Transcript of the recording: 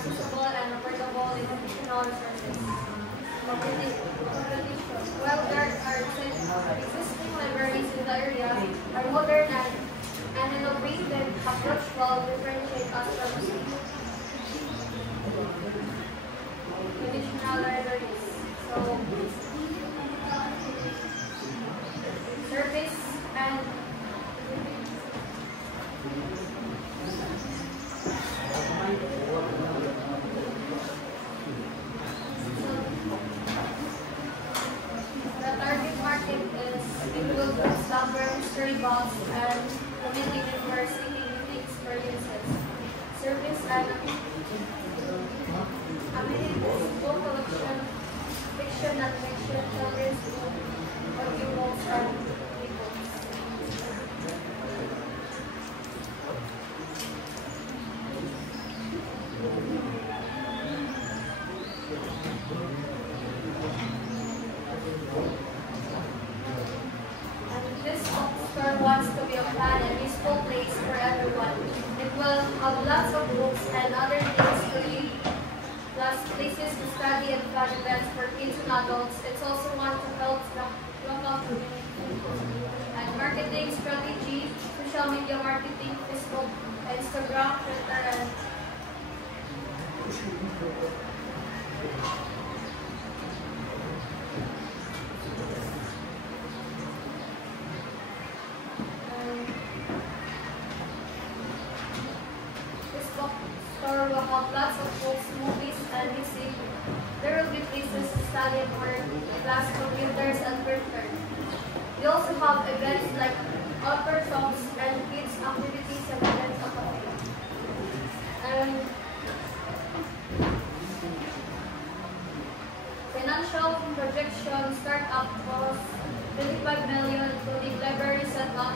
accessible and affordable educational resources. While there are existing libraries in the area, our modern and innovative approach will differentiate us from traditional libraries. So, service and the target market includes library history buffs and community members seeking unique experiences. Service and amenities, book collection, fiction and fiction, children's book, audiobooks, and ebooks. And this bookstore wants to be a fun and useful place for everyone. It will have lots of books and other things to read, plus places to study and fun events for kids and adults. It's also want to help the local community. And marketing strategy, social media marketing, Facebook, Instagram, Twitter, and this bookstore will have lots of books, movies, and music. There will be places to study and work, class computers, and printers. We also have events like outdoor talks and kids activities and events of the day. And financial projection startup costs 25 million, including library setup,